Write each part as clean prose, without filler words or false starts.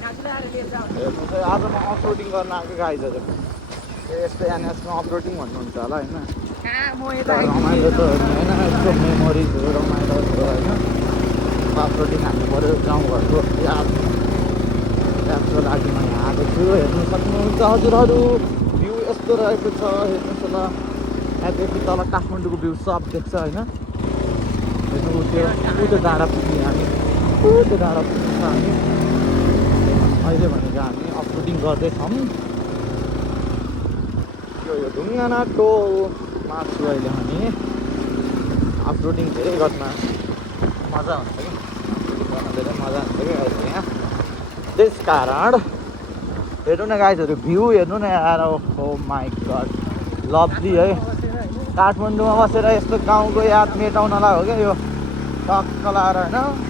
आज म अफरोडिङ गर्न आएको गाइजहरू यस्तै एनएसमा अफरोडिङ भन्नुहुन्छ होला होइन रमाइलो त होइन यस्तो मेमोरिजहरू रमाइलो होइन अफरोडिङ हान्नु पऱ्यो गाउँघरको यादको लागि म यहाँ आएको छु हेर्नु सक्नुहुन्छ हजुरहरू भ्यू यस्तो रहेको छ हेर्नुहोस् होला यहाँदेखि तल काठमाडौँको भ्यू सब देख्छ होइन हेर्नु त्यो डाँडा पुग्ने हामी त्यो डाँडा पुग्नु छ हामी अहिले भनेको हामी अफरोडिङ गर्दैछौँ यो ढुङ्गाना टोलमा छु अहिले हामी अफरोडिङ धेरै गर्न मजा हुन्छ कि अफरोडिङ गर्न धेरै मजा हुन्छ कि अहिले यहाँ त्यस कारण हेर्नु न गाइजहरू भ्यू हेर्नु न यार ओ माई गड लभली है काठमाडौँमा बसेर यस्तो गाउँको याद मेटाउनलाई हो क्या यो टक्क लाएर होइन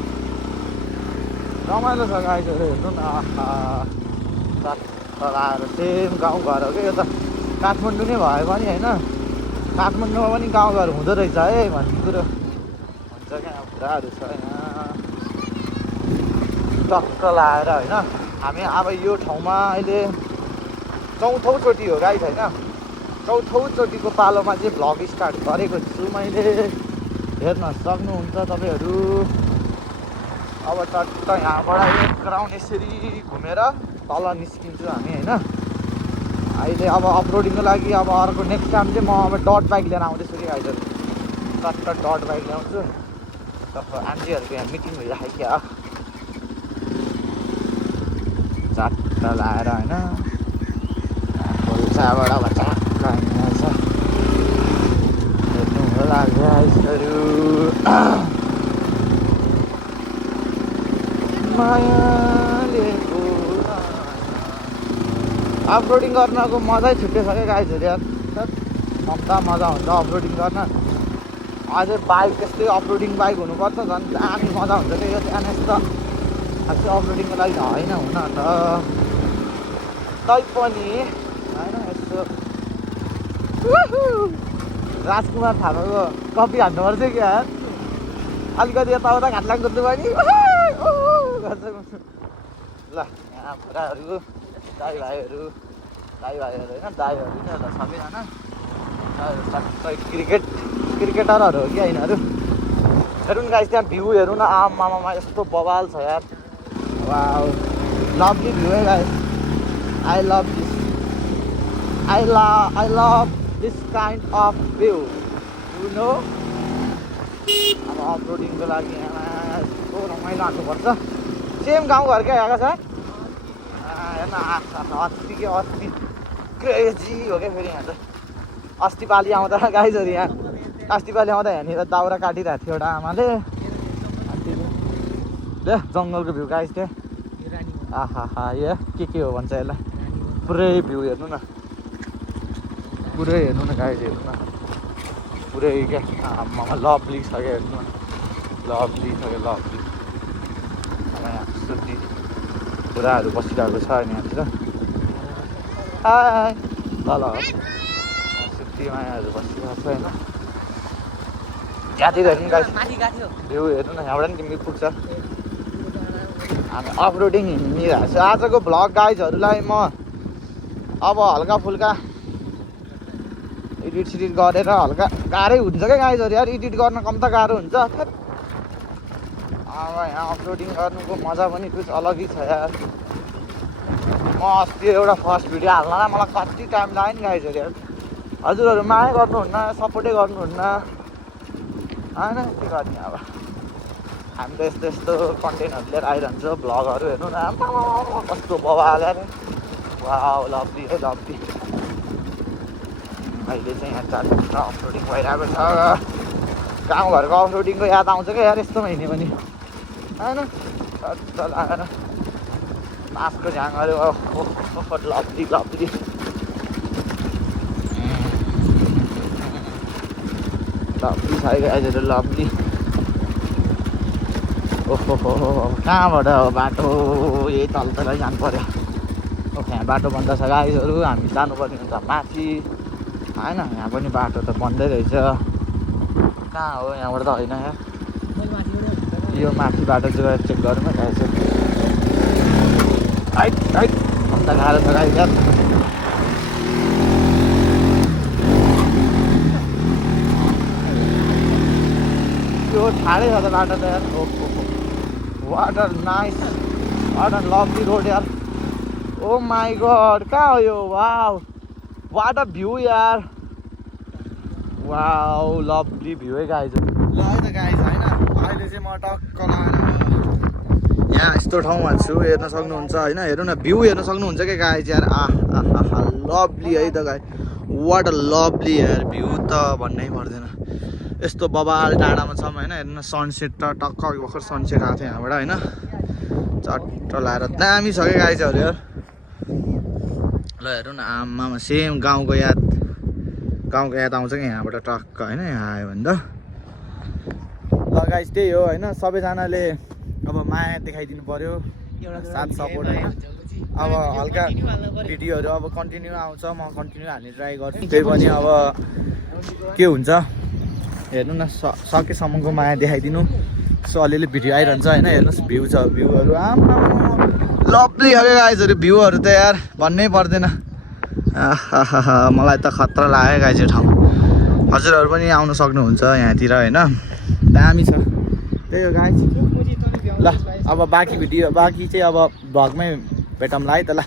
रमाइलो छ गाइजहरू हेर्नु न टक्क लाएर सेम गाउँघर हो क्या यो त काठमाडौँ नै भए पनि होइन काठमाडौँमा पनि गाउँघर हुँदो रहेछ है भन्ने कुरो हुन्छ क्या कुराहरू छ यहाँ टक्क लाएर होइन हामी अब यो ठाउँमा अहिले चौथौचोटि हो गाइस होइन चौथौचोटिको पालोमा चाहिँ भ्लग स्टार्ट गरेको छु मैले हेर्न सक्नुहुन्छ तपाईँहरू अब चट्ट यहाँबाट एक राउन्ड यसरी घुमेर तल निस्किन्छु हामी होइन अहिले अब अफरोडिङको लागि अब अर्को नेक्स्ट टाइम चाहिँ म अब डट बाइक लिएर आउँदैछु कि गाइजहरू चट्ट डट बाइक ल्याउँछु तब आन्टीहरूको यहाँ मिटिङ भइराखेको क्या चट्ट लाएर होइन खोल्साबाट अब चट्ट हिँड्छ हेर्नु होला गाइजहरू मायाले अफरोडिङ गर्नको मजै छुट्टै छ क्या गाइजहरू यार मजा हुन्छ अफरोडिङ गर्न अझै बाइक त्यस्तै अफरोडिङ बाइक हुनुपर्छ झन् दामी मजा हुन्छ क्या यो एनएस त खासै अफरोडिङको लागि होइन हुन त तैपनि होइन यस्तो राजकुमार थापाको कपी हान्नुपर्छ कि यार अलिकति यताउता घाटलाङ गर्नु पनि ल यहाँ छोराहरू दाइ भाइहरू होइन दाइहरू नै होला सबैजना सबै क्रिकेटरहरू हो क्या यिनीहरू हेरौँ गाइस त्यहाँ भ्यू हेरौँ न आमामा यस्तो बवाल छ यार वाउ लभली भ्यू है guys I love this kind of view you know अब अफरोडिङको लागि यहाँ यस्तो रमाइलो हान्नुपर्छ सेम गाउँघरकै आएको छ हेर्न अस्ति क्रेजी हो क्या फेरि यहाँ त अस्ति पालि आउँदा गाइजहरू यहाँ अस्ति पालि आउँदा यहाँनिर दाउरा काटिरहेको थियो एउटा आमाले दे जङ्गलको भ्यू गाइस थियो आहा यो के हो भन्छ यसलाई पुरै भ्यू हेर्नु न पुरै हेर्नु न गाइस हेर्नु न पुरै क्या आमामा लभली छ क्या हेर्नु न लभली छ क्या लभली अब यहाँ सुत्ती बुढाहरू बसिरहेको छ अनि यहाँतिर हाई तल सुत्ती मायाहरू बसिरहेको छ होइन त्यहाँतिर हेर्नु गाइस भ्यू हेर्नु न यहाँबाट नि तिमी पुग्छ हामी अफरोडिङ हिँडिरहेको छु आजको भ्लग गाइजहरूलाई म अब हल्का फुल्का एडिट सिडिट गरेर हल्का गाह्रै हुन्छ क्या गाइजहरू यार एडिट गर्न कम त गाह्रो हुन्छ अब यहाँ अपलोडिङ गर्नुको मजा पनि कुछ अलगै छ यार म अस्ति एउटा फर्स्ट भिडियो हाल्नलाई मलाई कति टाइम लाग्यो नि गाइजहरू यार हजुरहरू माया गर्नुहुन्न सपोर्टै गर्नुहुन्न होइन के गर्ने अब हामी त यस्तो कन्टेन्टहरू लिएर आइरहन्छ भ्लगहरू हेर्नु न कस्तो बवाल यार वाउ लभली है लभली अहिले चाहिँ यहाँ चार अफरोडिङ भइरहेको छ गाउँघरको अफरोडिङको याद आउँछ क्या यार यस्तोमा हिँड्यो भने होइन लगाएर बाँसको झ्याङहरू लभली लभली लभली छ अहिले लभली ओहो कहाँबाट बाटो यही तलतिर जानु पऱ्यो यहाँ बाटो बन्द छ गाइजहरू हामी जानुपर्ने हुन्छ माथि होइन यहाँ पनि बाटो त बन्दै रहेछ कहाँ हो यहाँबाट त होइन यहाँ यो माथि बाटो चाहिँ चेक गरौँ न गाइजहरू हाइट हाइट अन्त गाह्रो छ गाइस यार। यो ठाडै छ त बाटो त यार। What a nice, what a lovely road यार। ओ माई गड, कहाँ हो यो? वाउ, वाट अ भ्यू यार। वाउ, लभली भ्यू है गाइज। ल है त गाइज होइन, अहिले चाहिँ म टक्क लाएर यहाँ यस्तो ठाउँमा छु, हेर्न सक्नुहुन्छ होइन। हेर्नु न, भ्यू हेर्न सक्नुहुन्छ क्या गाइज यार। आहा लभली है त गाइज, वाट अ लभली यार। भ्यू त भन्नै पर्दैन, यस्तो बबाल डाँडामा छौँ होइन। हेर्नु न, सनसेट त टक्क भर्खर सनसेट आएको थियो यहाँबाट होइन। चट्ट लाएर दामी छ क्या गाइजहरू यार। ल हेर्नु न, आमामा सेम गाउँको याद आउँछ क्या यहाँबाट टक्क होइन। यहाँ आयो भने त ल गाइज त्यही हो होइन। सबैजनाले अब माया देखाइदिनु पर्यो, साथ सपोर्ट होइन। अब हल्का भिडियोहरू अब कन्टिन्यू आउँछ, म कन्टिन्यू हाल्ने ट्राई गर्छु। त्यही पनि अब के हुन्छ हेर्नु न, सकेसम्मको माया देखाइदिनु। सो अलिअलि भिडियो आइरहन्छ होइन। हेर्नुहोस् भ्यू छ, भ्यूहरू आम्मा लभली हो क्या गाइजहरू। भ्यूहरू त यार भन्नै पर्दैन। आहा मलाई त खतरा लाग्यो गाइज यो ठाउँ। हजुरहरू पनि आउनु सक्नुहुन्छ यहाँतिर होइन, दामी छ। त्यही हो गाइज। ल अब बाँकी चाहिँ अब भ्लगमै भेटौँला है त। ल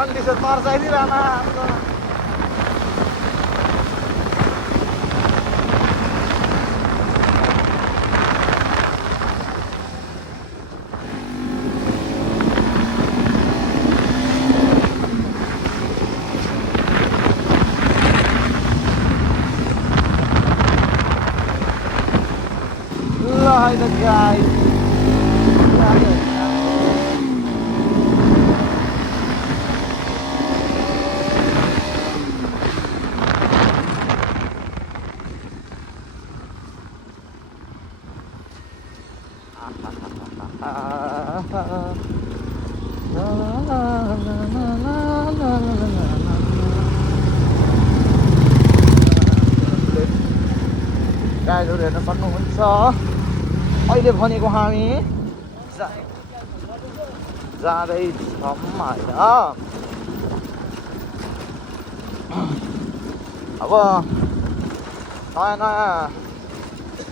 रन्डी सर तर्साइदिइरहन। ल है त गाइस, गाइजहरू हेर्न सक्नुहुन्छ। अहिले भनेको हामी जाँदैछौँ होइन। अब नयाँ नयाँ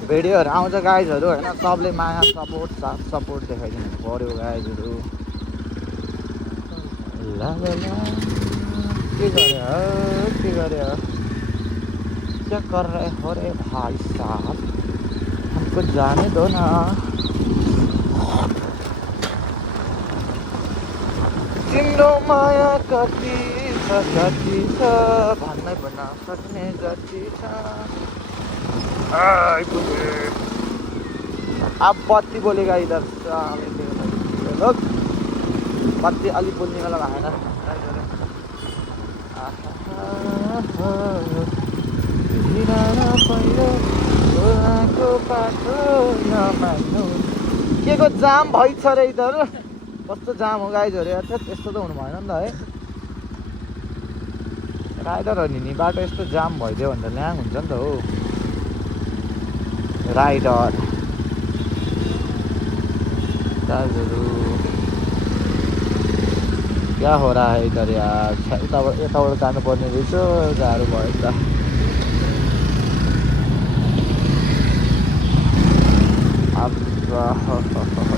भिडियोहरू आउँछ गाइजहरू होइन। सबले माया सपोर्ट साथ सपोर्ट देखाइदिनु पर्यो गाइजहरू। ला ला ला के गरे क्या कर रहे हो रे भाई साहब, हमको जाने दो ना। तिम्रो माया कति छ भन्नै भन्न सक्ने जति छ। अब बत्ती बोलेगा इधर, लोग बत्ती अलिक बोल्ने वाला भएन। के को जाम भइछ रे इधर, कस्तो जाम हो गाइजहरू यार। यस्तो त हुनु भएन नि त है। राइडरहरू हिँड्ने बाटो यस्तो जाम भइदियो भने त ल्याङ हुन्छ नि त हो। राइडर दाजुहरू क्या हो रहा है इधर यार। यताबाट जानुपर्ने रहेछ, गाह्रो भयो त।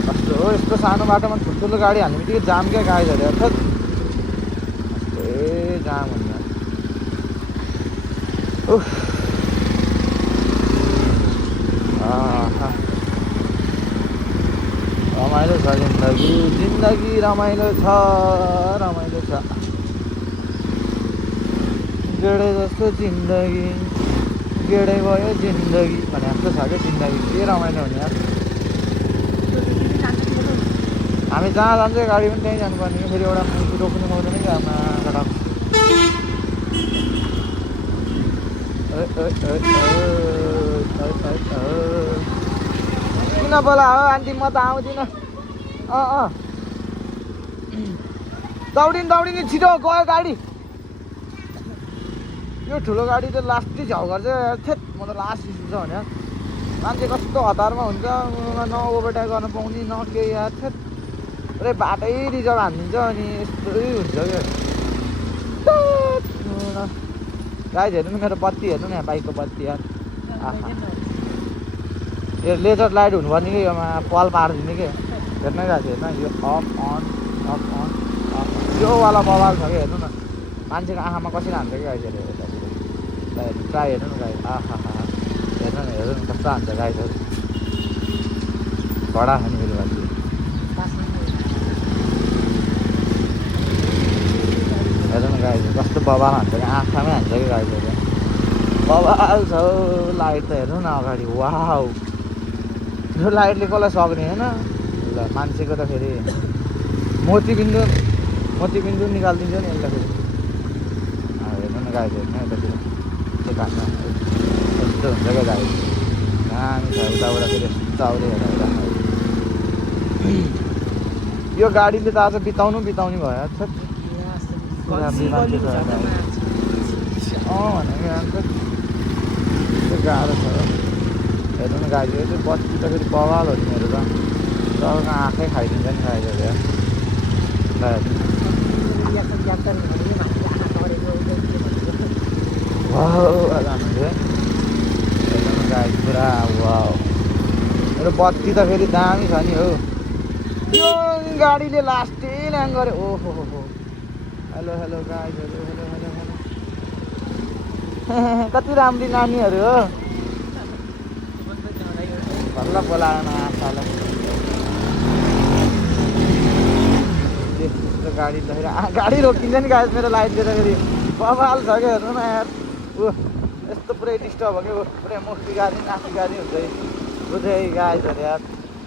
कस्तो हो यस्तो सानो बाटोमा ठुल्ठुलो गाडी हाल्ने बित्तिकै जाम क्या गाइजहरू यार। ए जाम हुन्छ। रमाइलो छ जिन्दगी रमाइलो छ। गेडे जस्तो जिन्दगी गेडै भयो जिन्दगी भने जस्तो छ क्या जिन्दगी। के रमाइलो हुने यार। हामी जहाँ जान्छ गाडी पनि त्यहीँ जानुपर्ने फेरि एउटा मुखी रोक्नु पाउँदैन कि आमा सडक किन बोला हो आन्टी म त आउँदिनँ दौडिन छिटो गयो गाडी यो ठुलो गाडी त लास्टै झ्याउ गर्छ थेत म त लास्ट छ भने मान्छे कस्तो हतारमा हुन्छ न ओभरटेक गर्न पाउने न केही यार थेत अरे बाटै रिजर्भ हानिदिन्छ अनि यस्तै हुन्छ क्या गाइज हेर्नु न मेरो बत्ती हेर्नु न यहाँ बाइकको बत्ती यार यो लेजर लाइट हुनुपर्ने कि योमा पल पारिदिने कि हेर्नु गाइज हेर्नु यो अफ अन योवाला बवाल छ कि हेर्नु न मान्छेको आँखामा कसरी हान्छ कि गाइज हेर्नु ट्राई हेर्नु न गाइज हेर्नु न कस्तो हान्छ गाइजहरू घडा खाने मेरो बाटो हेर्नु न गाइज कस्तो बवाल हान्छ कि आँखामै हान्छ कि गाइजहरू बवाल छ लाइट त हेर्नु न अगाडि वाउ यो लाइटले कसलाई सक्ने होइन ल मान्छेको त फेरि मोतीबिन्दु निकालिदिन्छ नि यसलाई फेरि हेर्नु न गाइज हेर्नु यतातिर त्यो काट्नु यस्तो हुन्छ क्या गाइज दामी छ उताबाट फेरि यस्तो आउँदै हेर यो गाडीले त आज बिताउनु भयो भनेको त्यो गाह्रो छ हेर्नु न गाडी त्यो बत्ती त फेरि बवाल हो नि मेरो त तपाईँको आँखै खाइदिन्छ नि गाडीहरू यार हेर्नु न गाडी पुरा वाउ मेरो बत्ती त फेरि दामी छ नि हौ यो गाडीले लास्टै ल्याङ गऱ्यो ओहो हो हेलो गाइजहरू हेलो कति राम्री नानीहरू हो बल्ल बोलाएन आशालाई त्यस्तो गाडी त फेरि गाडी रोकिन्छ नि गाइज मेरो लाइट दिएर फेरि बवाल छ क्या हेर्नु न यार यस्तो पुरै डिस्टर्ब हो कि पुरै मुख बिगार्ने नाक बिगार्ने हुँदै बुझे गाइजहरू यार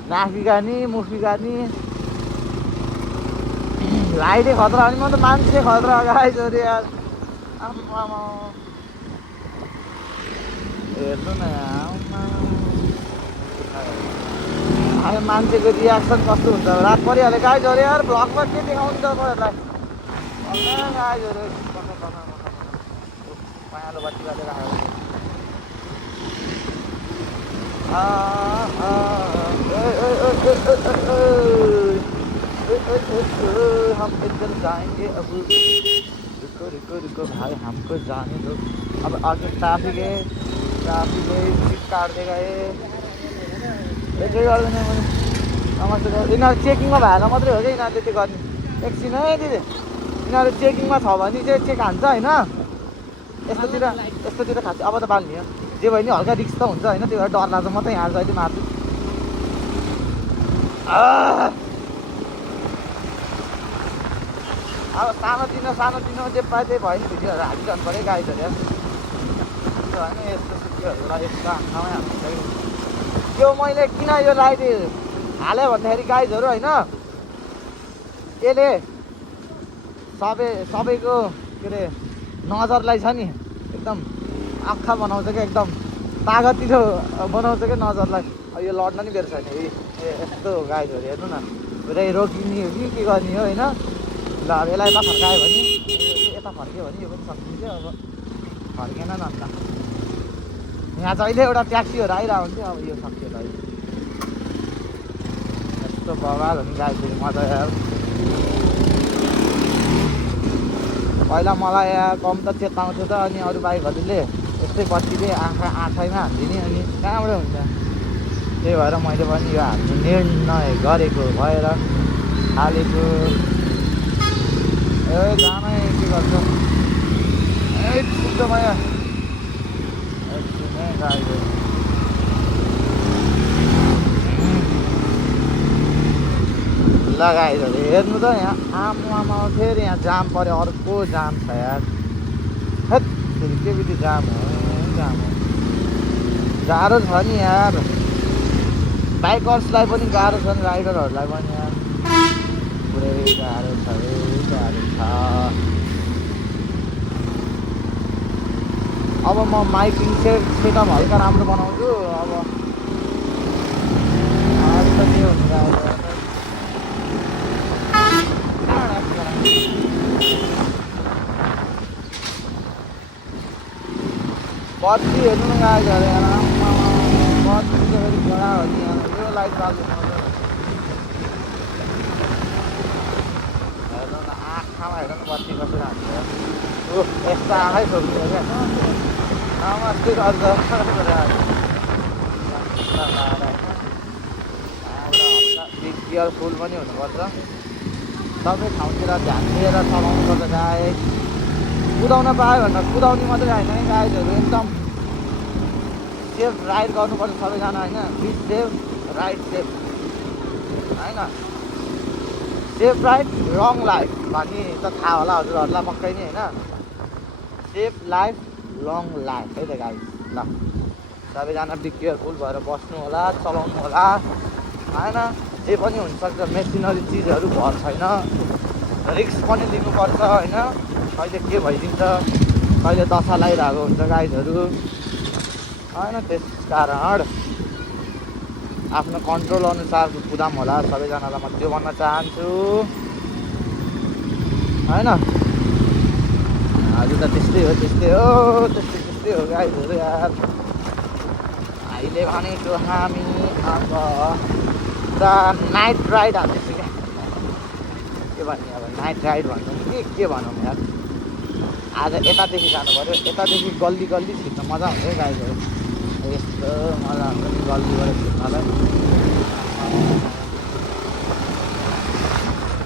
नाक बिगार्ने मुख बिगार्ने लाइटै खतरा हो नि म त मान्छे खतरा गाइजहरू यार आमा हेर्नु न अब मान्छेको रियाक्सन कस्तो हुन्छ रात परिहाल्यो गाइजहरू यार भ्लगमा के देखाउनु त तपाईँहरूलाई गाइजहरू पहेँलो बत्ती बालेर राखेको हम इधर जाएंगे अब रुको भाई हमको जाने दो अब आगे ट्राफिक है काट देगा ये गर्दैन मैले यिनीहरू चेकिङमा भएर मात्रै हो क्या यिनीहरूले त्यो गर्ने एकछिन है दिदी यिनीहरू चेकिङमा छ भने चाहिँ चेक हान्छ होइन यस्तोतिर खान्छ अब त बाल्ने हो जे भयो नि हल्का रिक्स त हुन्छ होइन त्यो भएर डर लाग्छ म त यहाँ जहिले मार्छु अब सानोतिनो जे पाए त्यही भयो नि भिडियोहरू हालिरहनु पऱ्यो गाइजहरू होइन यस्तो सुत्योहरूलाई यस्तो आँखामै हाल्छ यो मैले किन यो लाइट हालेँ भन्दाखेरि गाइजहरू होइन यसले सबैको के अरे नजरलाई छ नि एकदम आँखा बनाउँछ क्या एकदम तागतिलो बनाउँछ क्या नजरलाई यो लड्न नि बेर छैन यस्तो गाइजहरू हेर्नु न पुरै रोकिने हो कि के गर्ने हो होइन ल अब यसलाई यता फर्कायो भने यता फर्क्यो भने यो पनि सकिन्छ अब फर्केन न अन्त यहाँ जहिले एउटा ट्याक्सीहरू आइरहेको हुन्थ्यो अब यो सक्यो ल यस्तो बवाल हो नि गाइजहरू मजा आयो पहिला मलाई यहाँ कम त चेताउँथ्यो त अनि अरू बाइकहरूले यस्तै बत्तीले आँखाइमा हालिदिने अनि कहाँबाट हुन्छ त्यही भएर मैले पनि यो हाल्ने निर्णय गरेको भएर हालेको ए जानै के गर्छ ए शुद्धमाया एकदमै गाइजहरू ल गाइजहरू हेर्नु त यहाँ आमामा फेरि यहाँ जाम पऱ्यो अर्को जाम छ यार हेत् फेरि के बित्ति जाम हो गाह्रो छ नि यार बाइकर्सलाई पनि गाह्रो छ नि राइडरहरूलाई पनि यार पुरै गाह्रो छ रे, गाह्रो छ। अब म माइकिङ सेटअप हल्का राम्रो बनाउँछु। अब अरू त के हुन्छ बत्ती हेर्नु न गाइज बत्ती त फेरि कडा हो नि यहाँ। यो लाइट बाल्नु हेर्नु न आँखामा हेर्नु न बत्ती कसरी हान्छ। यस्तो आँखै छोड्दियो क्या नमस्ते गर्छ। केयरफुल पनि हुनुपर्छ। सबै ठाउँतिर ध्यान दिएर चलाउनुपर्छ गाइज। कुदाउन पायो भन्दा कुदाउने मात्रै होइन है गाइजहरू, एकदम सेफ राइड गर्नुपर्छ सबैजना होइन। बी सेफ राइड सेफ होइन। सेफ राइड लङ लाइफ भनी त थाहा होला हजुरहरूलाई पक्कै नै होइन। सेफ लाइफ लङ लाइफ है त गाइज। ल सबैजना बी केयरफुल भएर बस्नु होला, चलाउनु होला होइन। जे पनि हुनसक्छ, मेसिनरी चिजहरू भर छैन, रिस्क पनि लिनुपर्छ होइन। कहिले के भइदिन्छ, कहिले दशा लगाइरहेको हुन्छ गाइडहरू होइन। त्यस कारण आफ्नो कन्ट्रोल अनुसार कुदाम होला सबैजनालाई म त्यो भन्न चाहन्छु होइन। हजुर त त्यस्तै हो त्यस्तै हो गाइडहरू यार। अहिले भनेको हामी अब नाइट राइड हाल्दैछु क्या। के भन्ने अब नाइट राइड भनौँ के भनौँ यार। आज यतादेखि जानु पऱ्यो, यतादेखि गल्ली गल्ली छिर्न मजा हुन्छ है गाइजहरू। यस्तो मजा हुन्छ नि गल्लीबाट छिर्नलाई।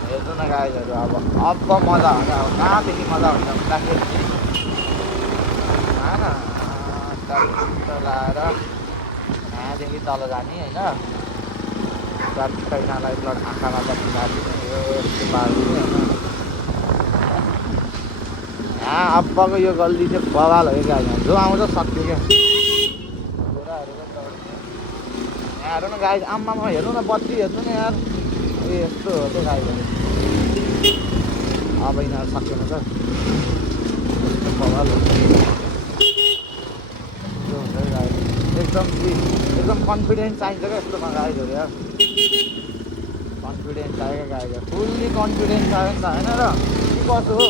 हेर्नु न गाइजहरू अब मजा हुन्छ। अब कहाँदेखि मजा हुन्छ भन्दाखेरि होइन लाएर यहाँदेखि तल जाने होइन। कैनालाई ब्लड आँखामा बत्ती राखिदिने यो यस्तो पारिदिने होइन। यहाँ अब्बाको यो गल्ली चाहिँ बवाल हो क्या। जो आउँछ सक्यो क्या। छोराहरू पनि दौड्ने यहाँ हेर्नु न गाई आम्मामा हेर्नु न बत्ती हेर्नु न यार। ए यस्तो हो क्या गाईहरू। अब यिनीहरू सकेन त यस्तो बवाल हुन्छ गाई। एकदम कन्फिडेन्स चाहिन्छ क्या यस्तोमा गाईहरू यार। कन्फिडेन्स चाहियो क्या गाईहरू, फुल्ली कन्फिडेन्स चाहियो नि त होइन। र के कसो हो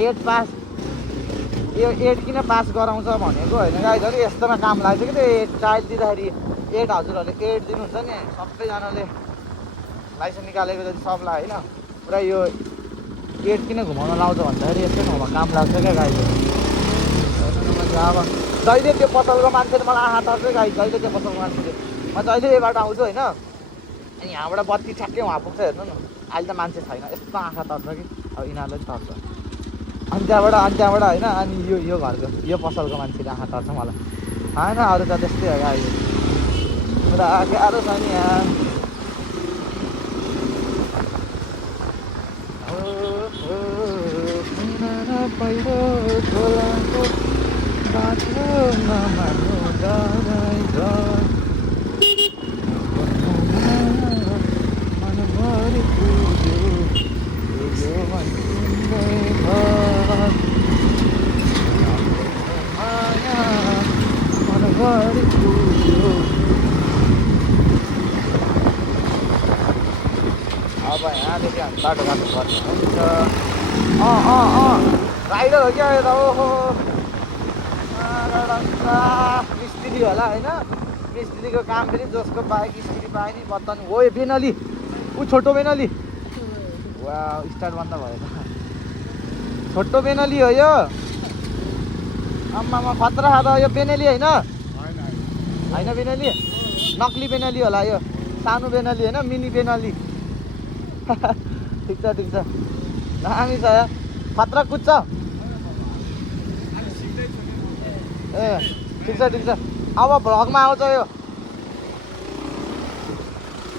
8 पास यो 8 किन पास गराउँछ भनेको होइन गाइजहरू। यस्तोमा काम लाग्छ कि त्यो 8 चाइल्ड दिँदाखेरि 8 हजुरहरूले 8 दिनुहुन्छ नि सबैजनाले लाइसेन्स निकालेको जति सबलाई होइन। पुरा यो 8 किन घुमाउन लाउँछ भन्दाखेरि यस्तै ठाउँमा काम लाग्छ क्या गाइजहरू। अब जहिले त्यो पसलको मान्छेले मलाई आँखा तर्छ गाई। जहिले त्यो पसलको मान्छेले म जहिले यहीबाट आउँछु होइन। अनि यहाँबाट बत्ती ठ्याक्कै उहाँ पुग्छ हेर्नु न। अहिले त मान्छे छैन, यस्तो आँखा तर्छ कि अब यिनीहरूले तर्छ। अनि त्यहाँबाट होइन। अनि यो घरको यो पसलको मान्छेले आँखा तर्छ मलाई होइन। अरू त त्यस्तै हो गाई। पुरा गाह्रो छ नि यहाँ। पहिरो खोलाको बाटो नमार्नु मनभरि पुग्यो माया मनभरि पुग्यो। अब यहाँदेखि हामी बाटो काट्नुपर्ने हुन्छ। राइडर हो क्या यो त। ओहो मिस्त्री होला होइन। मिस्त्रीको काम फेरि जसको बाइक स्कुटी पायो नि बत्ता नि हो। यो बेनली ऊ छोटो बेनली वा स्टार्ट बन्द भयो त। छोटो बेनली हो यो। आम्मामा खतरा खाँदा यो बेनली होइन बेनली नक्ली बेनली होला यो। सानो बेनली होइन, मिनी बेनली। ठिक छ दामी छ यार। खतरा कुद्छ ए ठिक छ अब भ्लगमा आउँछ यो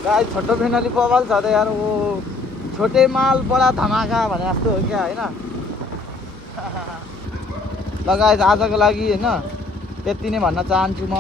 गाई। छोटो बेनली बवाल छ त यार। ओ छोटे माल बडा धमाका भने जस्तो हो क्या होइन। ल गाइस आजको लागि होइन त्यति नै भन्न चाहन्छु म।